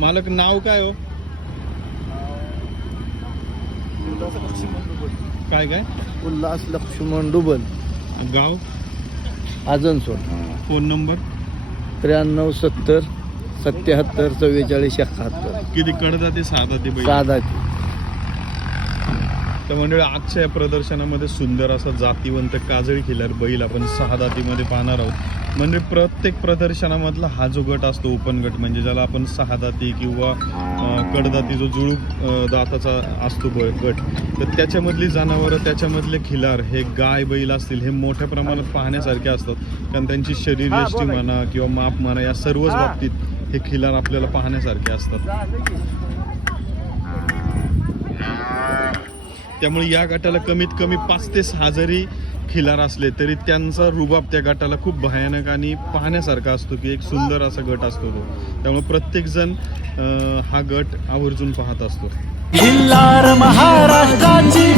मालक नाव काय हो? काय काय? उल्हास लक्ष्मण डुबल. गाव? Ajansod phone number? त्र्याण्णव सत्तर सत्याहत्तर चव्वेचाळीस एकाहत्तर. किती? कडदाती सहा दाती बैल? साधा तर मंडळी आजच्या या प्रदर्शनामध्ये सुंदर असा जातीवंत काजळी खिलार बैल आपण सहा दातीमध्ये पाहणार आहोत. म्हणजे प्रत्येक प्रदर्शनामधला हा जो गट असतो ओपन गट म्हणजे ज्याला आपण सहा दाती किंवा कडदाती जो जुळूक दाताचा असतो ब गट तर त्याच्यामधली जनावरं त्याच्यामधले खिलार हे गाय बैल असतील हे मोठ्या प्रमाणात पाहण्यासारखे असतात. कारण त्यांची शरीरयष्टी म्हणा किंवा माप म्हणा या सर्वच बाबतीत हे खिलार आपल्याला पाहण्यासारखे असतात. त्यामुळे या गटाला कमीत कमी पाच ते सहा जरी खिलार असले तरी त्यांचा रुबाब त्या गटाला खूप भयानक आणि पाहण्यासारखा असतो की एक सुंदर असा गट असतो तो. त्यामुळे प्रत्येकजण हा गट आवर्जून पाहत असतो. महाराष्ट्राची